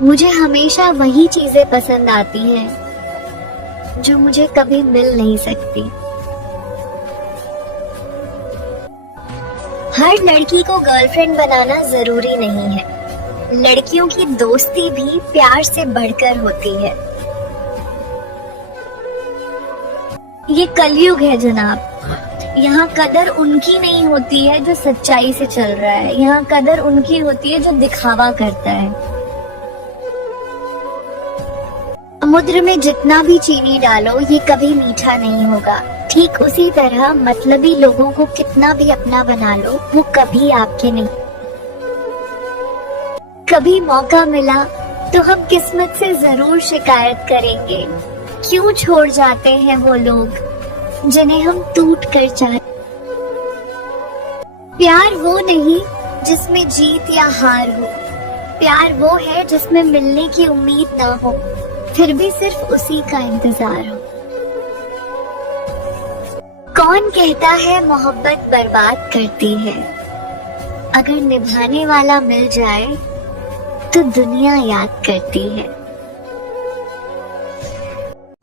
मुझे हमेशा वही चीजें पसंद आती हैं जो मुझे कभी मिल नहीं सकती। हर लड़की को गर्लफ्रेंड बनाना जरूरी नहीं है। लड़कियों की दोस्ती भी प्यार से बढ़कर होती है। ये कलयुग है जनाब। यहाँ कदर उनकी नहीं होती है जो सच्चाई से चल रहा है। यहाँ कदर उनकी होती है जो दिखावा करता है। समुद्र में जितना भी चीनी डालो ये कभी मीठा नहीं होगा। ठीक उसी तरह मतलबी लोगों को कितना भी अपना बना लो वो कभी आपके नहीं। कभी मौका मिला तो हम किस्मत से जरूर शिकायत करेंगे। क्यों छोड़ जाते हैं वो लोग जिन्हें हम टूट कर चाहते। प्यार वो नहीं जिसमें जीत या हार हो। प्यार वो है जिसमें मिलने की उम्मीद ना हो फिर भी सिर्फ उसी का इंतजार हो। कौन कहता है मोहब्बत बर्बाद करती है। अगर निभाने वाला मिल जाए तो दुनिया याद करती है।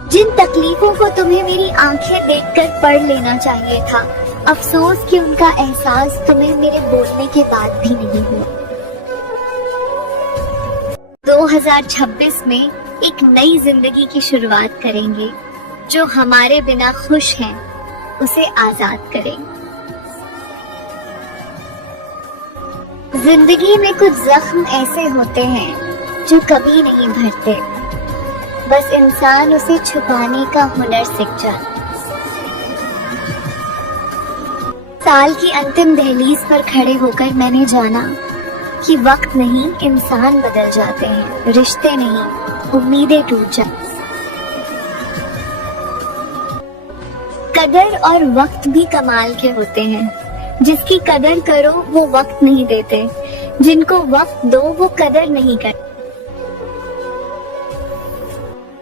जिन तकलीफों को तुम्हें मेरी आंखें देखकर पढ़ लेना चाहिए था, अफसोस कि उनका एहसास तुम्हें मेरे बोलने के बाद भी नहीं हुआ। 2026 में एक नई जिंदगी की शुरुआत करेंगे। जो हमारे बिना खुश हैं, उसे आजाद करेंगे। जिंदगी में कुछ जख्म ऐसे होते हैं जो कभी नहीं भरते, बस इंसान उसे छुपाने का हुनर सीख जाता। साल की अंतिम दहलीज पर खड़े होकर मैंने जाना कि वक्त नहीं इंसान बदल जाते हैं, रिश्ते नहीं उम्मीदें टूट जाती। कदर और वक्त भी कमाल के होते हैं। जिसकी कदर करो वो वक्त नहीं देते, जिनको वक्त दो वो कदर नहीं करते।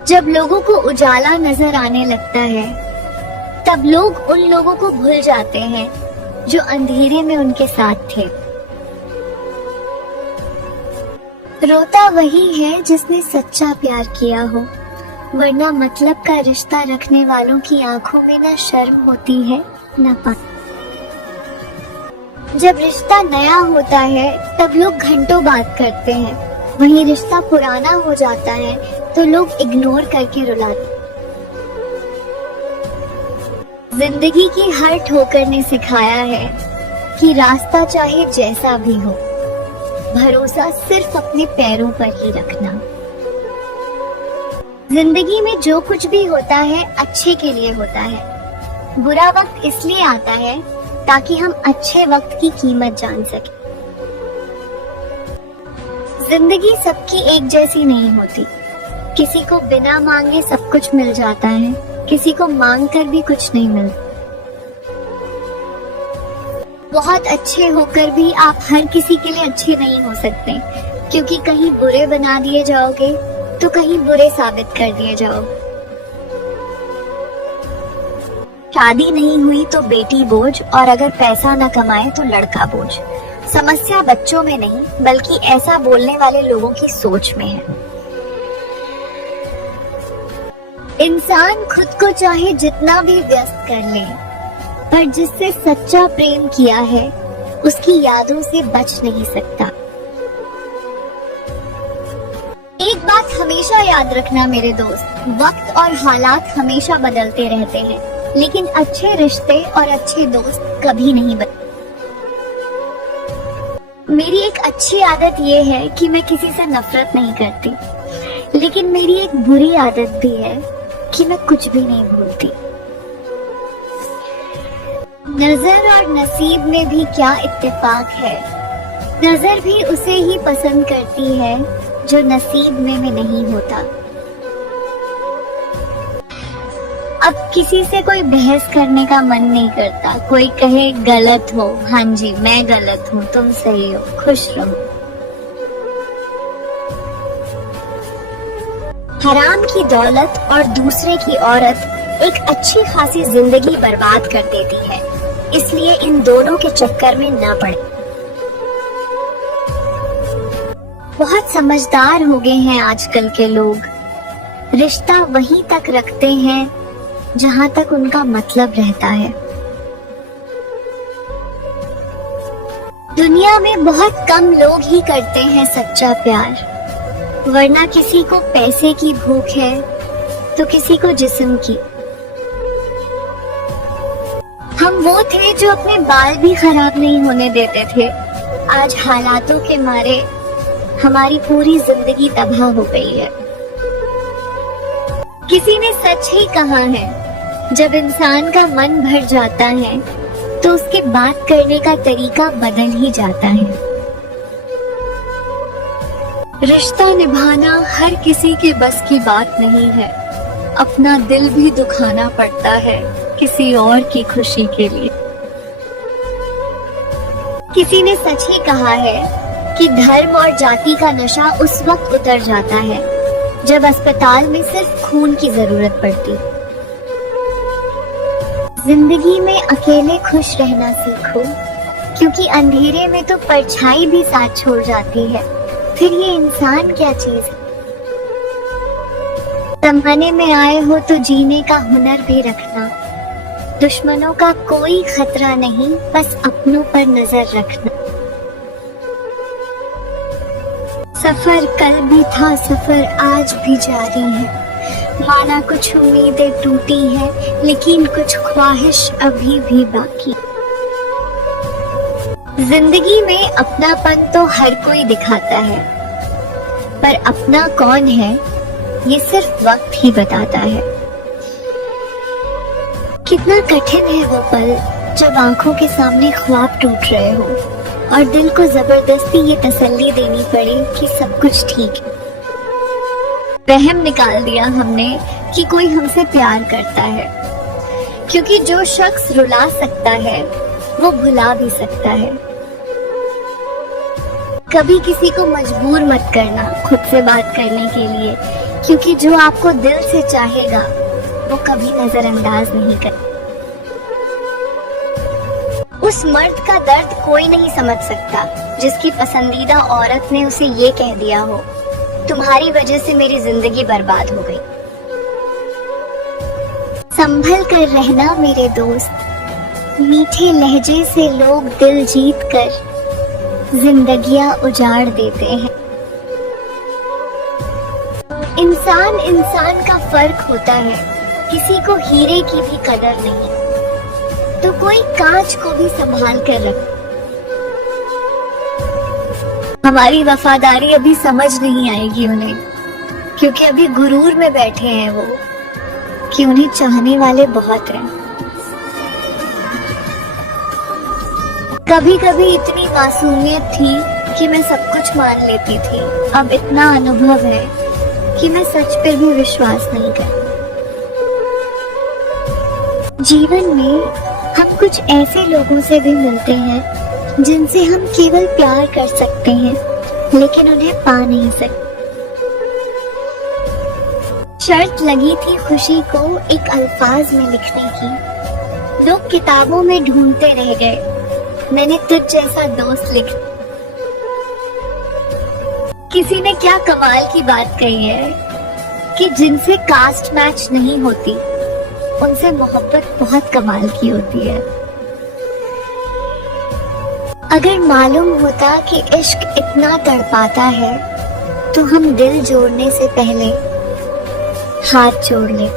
जब लोगों को उजाला नजर आने लगता है तब लोग उन लोगों को भूल जाते हैं जो अंधेरे में उनके साथ थे। रोता वही है जिसने सच्चा प्यार किया हो, वरना मतलब का रिश्ता रखने वालों की आंखों में न शर्म होती है न पानी। जब रिश्ता नया होता है तब लोग घंटों बात करते हैं, वहीं रिश्ता पुराना हो जाता है तो लोग इग्नोर करके रुलाते। जिंदगी की हर ठोकर ने सिखाया है कि रास्ता चाहे जैसा भी हो, भरोसा सिर्फ अपने पैरों पर ही रखना। जिंदगी में जो कुछ भी होता है अच्छे के लिए होता है। बुरा वक्त इसलिए आता है ताकि हम अच्छे वक्त की कीमत जान सकें। जिंदगी सबकी एक जैसी नहीं होती। किसी को बिना मांगे सब कुछ मिल जाता है, किसी को मांग कर भी कुछ नहीं मिलता। बहुत अच्छे होकर भी आप हर किसी के लिए अच्छे नहीं हो सकते, क्योंकि कहीं बुरे बना दिए जाओगे तो कहीं बुरे साबित कर दिए जाओगे। शादी नहीं हुई तो बेटी बोझ, और अगर पैसा न कमाए तो लड़का बोझ। समस्या बच्चों में नहीं बल्कि ऐसा बोलने वाले लोगों की सोच में है। इंसान खुद को चाहे जितना भी व्यस्त कर ले, पर जिससे सच्चा प्रेम किया है उसकी यादों से बच नहीं सकता। एक बात हमेशा याद रखना मेरे दोस्त, वक्त और हालात हमेशा बदलते रहते हैं, लेकिन अच्छे रिश्ते और अच्छे दोस्त कभी नहीं बदलते। मेरी एक अच्छी आदत ये है कि मैं किसी से नफरत नहीं करती, लेकिन मेरी एक बुरी आदत भी है कि मैं कुछ भी नहीं भूलती। नजर और नसीब में भी क्या इत्तेफाक है, नजर भी उसे ही पसंद करती है जो नसीब में नहीं होता। अब किसी से कोई बहस करने का मन नहीं करता। कोई कहे गलत हो, हाँ जी मैं गलत हूँ, तुम सही हो, खुश रहो। हराम की दौलत और दूसरे की औरत एक अच्छी खासी जिंदगी बर्बाद कर देती है, इसलिए इन दोनों के चक्कर में न पड़े। बहुत समझदार हो गए हैं आजकल के लोग। रिश्ता वहीं तक रखते हैं जहां तक उनका मतलब रहता है। दुनिया में बहुत कम लोग ही करते हैं सच्चा प्यार, वरना किसी को पैसे की भूख है तो किसी को जिस्म की। हम वो थे जो अपने बाल भी खराब नहीं होने देते थे। आज हालातों के मारे हमारी पूरी जिंदगी तबाह हो गई है। किसी ने सच ही कहा है, जब इंसान का मन भर जाता है तो उसके बात करने का तरीका बदल ही जाता है। रिश्ता निभाना हर किसी के बस की बात नहीं है। अपना दिल भी दुखाना पड़ता है किसी और की खुशी के लिए। किसी ने सच ही कहा है कि धर्म और जाति का नशा उस वक्त उतर जाता है जब अस्पताल में सिर्फ खून की जरूरत पड़ती। जिंदगी में अकेले खुश रहना सीखो, क्योंकि अंधेरे में तो परछाई भी साथ छोड़ जाती है। फिर ये इंसान क्या चीज है। जमाने में आए हो तो जीने का हुनर भी रखना। दुश्मनों का कोई खतरा नहीं, बस अपनों पर नजर रखना। सफर कल भी था, सफर आज भी जारी है। माना कुछ उम्मीदें टूटी है, लेकिन कुछ ख्वाहिश अभी भी बाकी। जिंदगी में अपनापन तो हर कोई दिखाता है, पर अपना कौन है ये सिर्फ वक्त ही बताता है। कितना कठिन है वो पल जब आंखों के सामने ख्वाब टूट रहे हो और दिल को जबरदस्ती ये तसल्ली देनी पड़े कि सब कुछ ठीक है। वहम निकाल दिया हमने कि कोई हमसे प्यार करता है, क्योंकि जो शख्स रुला सकता है वो भुला भी सकता है। कभी किसी को मजबूर मत करना खुद से बात करने के लिए, क्योंकि जो आपको दिल से चाहेगा वो कभी नजरअंदाज नहीं कर। उस मर्द का दर्द कोई नहीं समझ सकता जिसकी पसंदीदा औरत ने उसे ये कह दिया हो, तुम्हारी वजह से मेरी जिंदगी बर्बाद हो गई। संभल कर रहना मेरे दोस्त, मीठे लहजे से लोग दिल जीत कर जिंदगियां उजाड़ देते हैं। इंसान इंसान का फर्क होता है, किसी को हीरे की भी कदर नहीं, तो कोई कांच को भी संभाल कर रख। हमारी वफादारी अभी समझ नहीं आएगी उन्हें, क्योंकि अभी गुरूर में बैठे हैं वो कि उन्हें चाहने वाले बहुत हैं। कभी कभी इतनी मासूमियत थी कि मैं सब कुछ मान लेती थी। अब इतना अनुभव है कि मैं सच पर भी विश्वास नहीं करती। जीवन में हम कुछ ऐसे लोगों से भी मिलते हैं जिनसे हम केवल प्यार कर सकते हैं, लेकिन उन्हें पा नहीं सकते। शर्त लगी थी खुशी को एक अल्फाज में लिखने की, लोग किताबों में ढूंढते रह गए, मैंने तुझ जैसा दोस्त लिख। किसी ने क्या कमाल की बात कही है कि जिनसे कास्ट मैच नहीं होती उनसे मोहब्बत बहुत कमाल की होती है। अगर मालूम होता कि इश्क इतना तड़पाता है तो हम दिल जोड़ने से पहले हाथ जोड़ ले।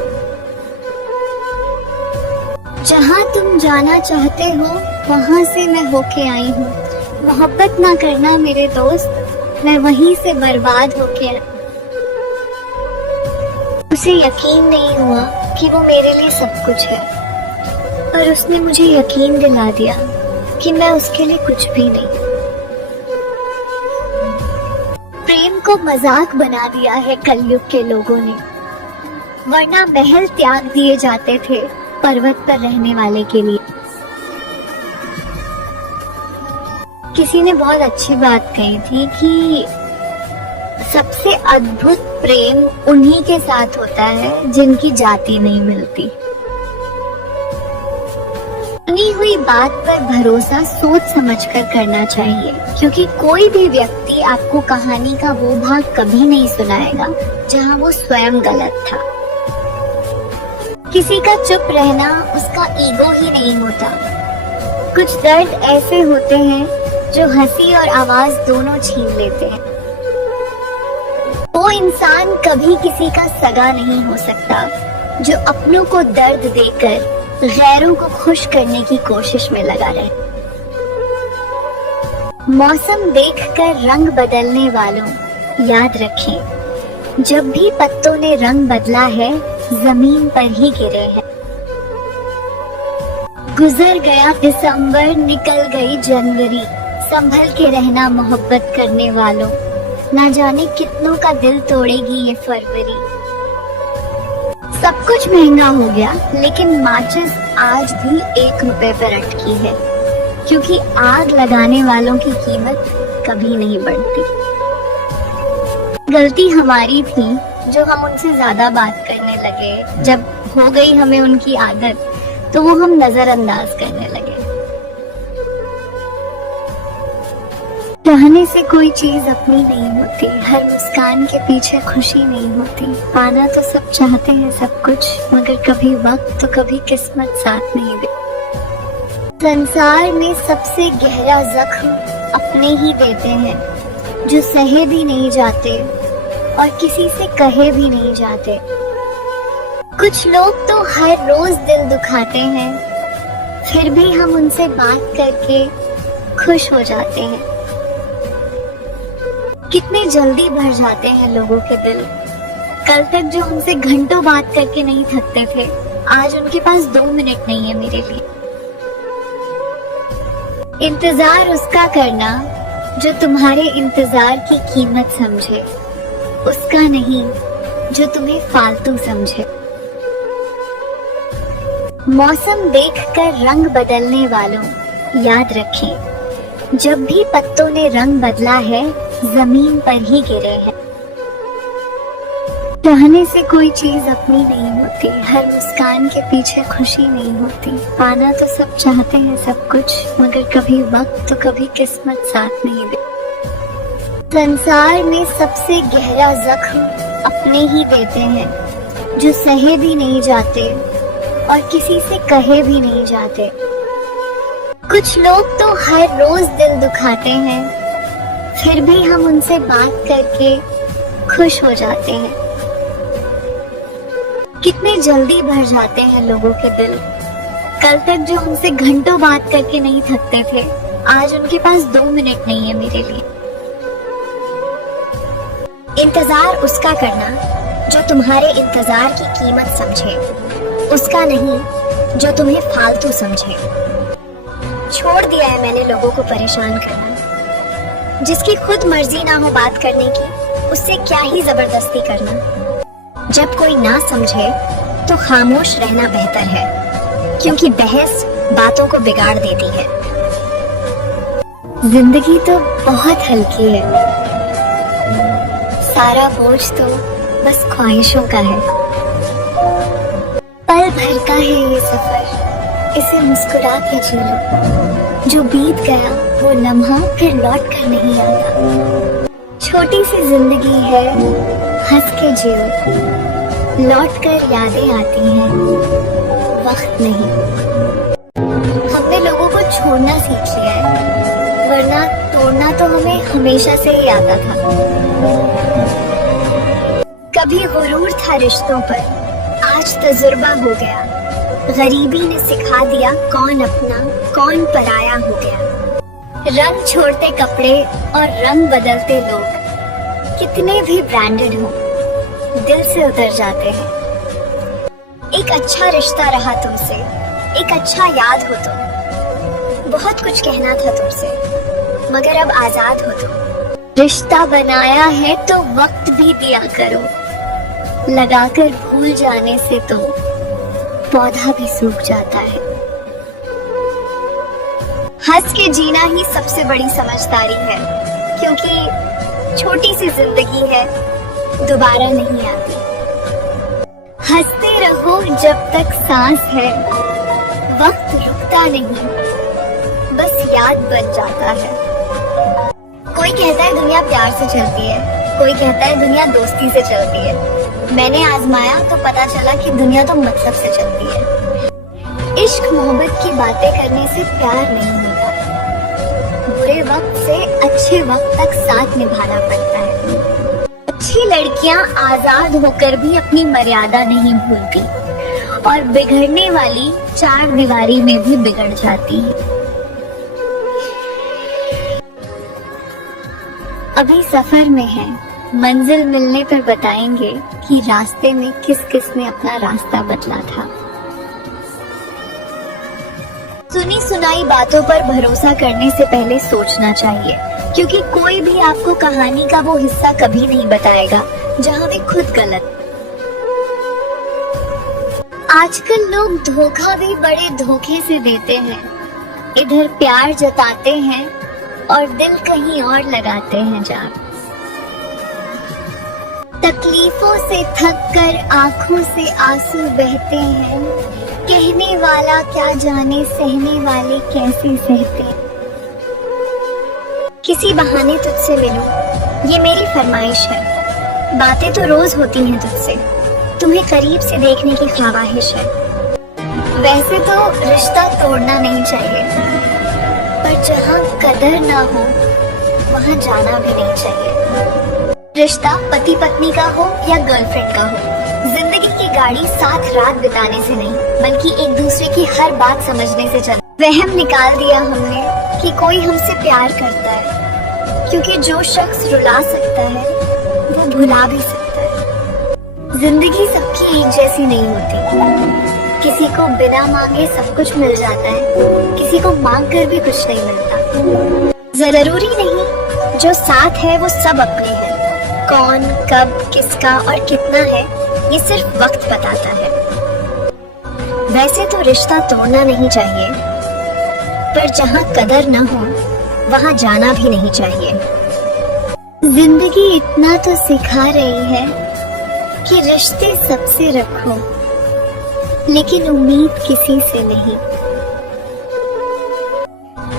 जहां तुम जाना चाहते हो वहां से मैं होके आई हूँ। मोहब्बत ना करना मेरे दोस्त, मैं वहीं से बर्बाद होके। उसे यकीन नहीं हुआ कि वो मेरे लिए सब कुछ है, पर उसने मुझे यकीन दिला दिया कि मैं उसके लिए कुछ भी नहीं। प्रेम को मजाक बना दिया है कलयुग के लोगों ने, वरना महल त्याग दिए जाते थे पर्वत पर रहने वाले के लिए। किसी ने बहुत अच्छी बात कही थी कि सबसे अद्भुत प्रेम उन्हीं के साथ होता है जिनकी जाति नहीं मिलती। सुनी हुई बात पर भरोसा सोच समझकर करना चाहिए, क्योंकि कोई भी व्यक्ति आपको कहानी का वो भाग कभी नहीं सुनाएगा जहां वो स्वयं गलत था। किसी का चुप रहना उसका ईगो ही नहीं होता। कुछ दर्द ऐसे होते हैं जो हंसी और आवाज दोनों छीन लेते हैं। वो इंसान कभी किसी का सगा नहीं हो सकता जो अपनों को दर्द देकर गैरों को खुश करने की कोशिश में लगा रहे। मौसम देखकर रंग बदलने वालों, याद रखें, जब भी पत्तों ने रंग बदला है जमीन पर ही गिरे हैं। गुजर गया दिसंबर, निकल गई जनवरी, संभल के रहना मोहब्बत करने वालों, ना जाने कितनों का दिल तोड़ेगी ये फरवरी। सब कुछ महंगा हो गया, लेकिन माचिस आज भी 1 रुपए पर अटकी है, क्योंकि आग लगाने वालों की कीमत कभी नहीं बढ़ती। गलती हमारी थी जो हम उनसे ज्यादा बात करने लगे। जब हो गई हमें उनकी आदत तो वो हम नजरअंदाज करने लगे। चाहने से कोई चीज अपनी नहीं होती, हर मुस्कान के पीछे खुशी नहीं होती। पाना तो सब चाहते हैं सब कुछ, मगर कभी वक्त तो कभी किस्मत साथ नहीं देती। संसार में सबसे गहरा जख्म अपने ही देते हैं, जो सहे भी नहीं जाते और किसी से कहे भी नहीं जाते। कुछ लोग तो हर रोज दिल दुखाते हैं, फिर भी हम उनसे बात करके खुश हो जाते हैं। कितने जल्दी भर जाते हैं लोगों के दिल। कल तक जो हमसे घंटों बात करके नहीं थकते थे, आज उनके पास 2 मिनट नहीं है मेरे लिए। इंतजार उसका करना जो तुम्हारे इंतजार की कीमत समझे, उसका नहीं जो तुम्हें फालतू समझे। मौसम देखकर रंग बदलने वालों, याद रखें, जब भी पत्तों ने रंग बदला है जमीन पर ही गिरे हैं। चाहने से कोई चीज अपनी नहीं होती, हर मुस्कान के पीछे खुशी नहीं होती। पाना तो सब चाहते हैं सब कुछ, मगर कभी वक्त तो कभी किस्मत साथ नहीं देती। संसार में सबसे गहरा जख्म अपने ही देते हैं, जो सहे भी नहीं जाते और किसी से कहे भी नहीं जाते। कुछ लोग तो हर रोज दिल दुखाते हैं, फिर भी हम उनसे बात करके खुश हो जाते हैं। कितने जल्दी भर जाते हैं लोगों के दिल। कल तक जो हमसे घंटों बात करके नहीं थकते थे, आज उनके पास 2 मिनट नहीं है मेरे लिए। इंतजार उसका करना जो तुम्हारे इंतजार की कीमत समझे, उसका नहीं जो तुम्हें फालतू समझे। छोड़ दिया है मैंने लोगों को परेशान करना। जिसकी खुद मर्जी ना हो बात करने की, उससे क्या ही जबरदस्ती करना। जब कोई ना समझे तो खामोश रहना बेहतर है, क्योंकि बहस बातों को बिगाड़ देती है। जिंदगी तो बहुत हल्की है, सारा बोझ तो बस ख्वाहिशों का है। पल भर का है ये सफर, इसे मुस्कुरा के जी लो। जो बीत गया वो लम्हा फिर लौट कर नहीं आता। छोटी सी जिंदगी है, हंस के जियो, लौट कर यादें आती हैं, वक्त नहीं। हमने लोगों को छोड़ना सीख लिया है, वरना तोड़ना तो हमें हमेशा से ही आता था। कभी गुरूर था रिश्तों पर, आज तजुर्बा हो गया। गरीबी ने सिखा दिया कौन अपना कौन पराया हो गया। रंग छोड़ते कपड़े और रंग बदलते लोग, कितने भी ब्रांडेड हो, दिल से उतर जाते हैं। एक अच्छा रिश्ता रहा तुमसे, एक अच्छा याद हो तुम। बहुत कुछ कहना था तुमसे, मगर अब आजाद हो तुम। रिश्ता बनाया है तो वक्त भी दिया करो, लगाकर भूल जाने से तो पौधा भी सूख जाता है। हंस के जीना ही सबसे बड़ी समझदारी है, क्योंकि छोटी सी जिंदगी है, दोबारा नहीं आती। हंसते रहो जब तक सांस है, वक्त रुकता नहीं, बस याद बन जाता है। कोई कहता है दुनिया प्यार से चलती है, कोई कहता है दुनिया दोस्ती से चलती है। मैंने आजमाया तो पता चला कि दुनिया तो मतलब से चलती है। इश्क मोहब्बत की बातें करने से प्यार नहीं होता, बुरे वक्त से अच्छे वक्त तक साथ निभाना पड़ता है। अच्छी लड़कियां आजाद होकर भी अपनी मर्यादा नहीं भूलती और बिगड़ने वाली चार दीवारी में भी बिगड़ जाती है। अभी सफर में है, मंजिल मिलने पर बताएंगे कि रास्ते में किस किस ने अपना रास्ता बदला था। सुनी सुनाई बातों पर भरोसा करने से पहले सोचना चाहिए, क्योंकि कोई भी आपको कहानी का वो हिस्सा कभी नहीं बताएगा जहां वे खुद गलत। आजकल लोग धोखा भी बड़े धोखे से देते हैं। इधर प्यार जताते हैं और दिल कहीं और लगाते हैं जान। तकलीफों से थक कर आंखों से आंसू बहते हैं, कहने वाला क्या जाने सहने वाले कैसे सहते। किसी बहाने तुझसे मिलूं, ये मेरी फरमाइश है। बातें तो रोज होती हैं तुझसे, तुम्हें करीब से देखने की ख्वाहिश है। वैसे तो रिश्ता तोड़ना नहीं चाहिए, पर जहाँ कदर ना हो वहाँ जाना भी नहीं चाहिए। रिश्ता पति पत्नी का हो या गर्लफ्रेंड का हो, जिंदगी की गाड़ी साथ रात बिताने से नहीं, बल्कि एक दूसरे की हर बात समझने से चल। वहम निकाल दिया हमने कि कोई हमसे प्यार करता है, क्योंकि जो शख्स रुला सकता है वो भुला भी सकता है। जिंदगी सबकी एक जैसी नहीं होती, किसी को बिना मांगे सब कुछ मिल जाता है, किसी को मांग कर भी कुछ नहीं मिलता। जरूरी नहीं जो साथ है वो सब अपने हैं, कौन कब किसका और कितना है ये सिर्फ वक्त बताता है। वैसे तो रिश्ता तोड़ना नहीं चाहिए, पर जहाँ कदर न हो वहाँ जाना भी नहीं चाहिए। जिंदगी इतना तो सिखा रही है कि रिश्ते सबसे रखो, लेकिन उम्मीद किसी से नहीं।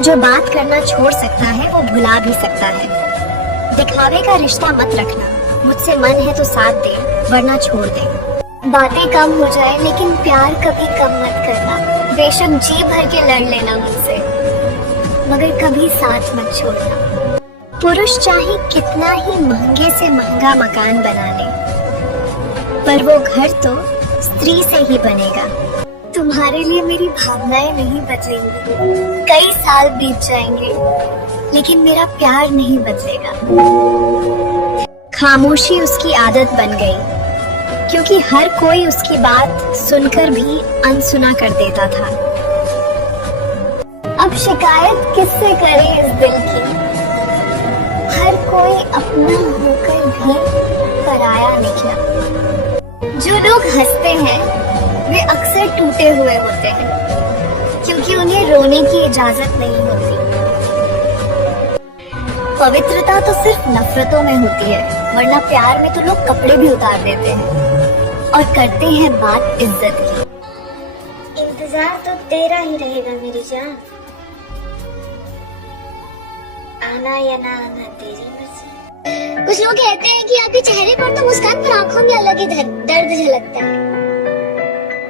जो बात करना छोड़ सकता है वो भुला भी सकता है। दिखावे का रिश्ता मत रखना, मुझसे मन है तो साथ दे वरना छोड़ दे। बातें कम हो जाए लेकिन प्यार कभी कम मत करना। बेशक जी भर के लड़ लेना मुझसे, मगर कभी साथ मत छोड़ना। पुरुष चाहे कितना ही महंगे से महंगा मकान बना ले, पर वो घर तो स्त्री से ही बनेगा। तुम्हारे लिए मेरी भावनाएं नहीं बदलेंगी, कई साल बीत जाएंगे, लेकिन मेरा प्यार नहीं बदलेगा। खामोशी उसकी आदत बन गई, क्योंकि हर कोई उसकी बात सुनकर भी अनसुना कर देता था। अब शिकायत किससे करे इस दिल की, हर कोई अपना होकर भी पराया निकला। जो लोग हंसते हैं वे अक्सर टूटे हुए होते हैं, क्योंकि उन्हें रोने की इजाजत नहीं होती। पवित्रता तो सिर्फ नफरतों में होती है, वरना प्यार में तो लोग कपड़े भी उतार देते हैं और करते हैं बात इज्जत की। इंतजार तो तेरा ही रहेगा मेरी जान, आना या ना आना तेरी मर्जी। कुछ लोग कहते हैं कि आपके चेहरे पर तो मुस्कान पर आंखों में अलग ही दर्द झलकता है।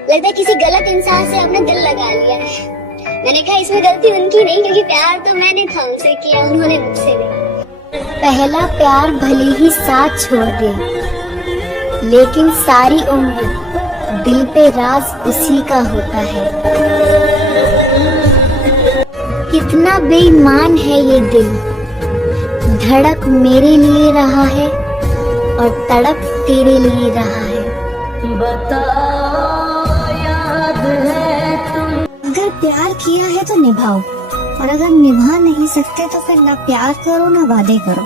लगता है किसी गलत इंसान से आपने दिल लगा लिया है। मैंने कहा इसमें गलती उनकी नहीं, क्योंकि प्यार तो मैंने था उनसे किया, उन्होंने मुझसे नहीं। पहला प्यार भले ही साथ छोड़ दे, लेकिन सारी उम्र दिल पे राज उसी का होता है। कितना बेईमान है ये दिल, धड़क मेरे लिए रहा है और तड़प तेरे लिए रहा है। अगर प्यार किया है तो निभाओ, और अगर निभा नहीं सकते तो फिर ना प्यार करो ना वादे करो,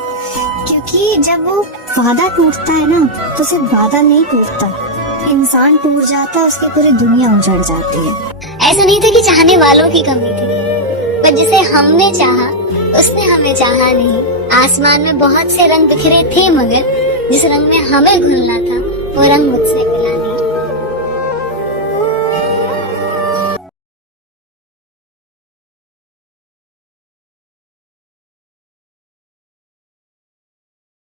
क्योंकि जब वो वादा टूटता है ना तो सिर्फ वादा नहीं टूटता, इंसान टूट जाता है, उसकी पूरी दुनिया उजड़ जाती है। ऐसा नहीं था कि चाहने वालों की कमी थी, पर जिसे हमने चाहा उसने हमें चाहा नहीं। आसमान में बहुत से रंग बिखरे थे, मगर जिस रंग में हमें घुलना था वो रंग मुझसे मिला नहीं।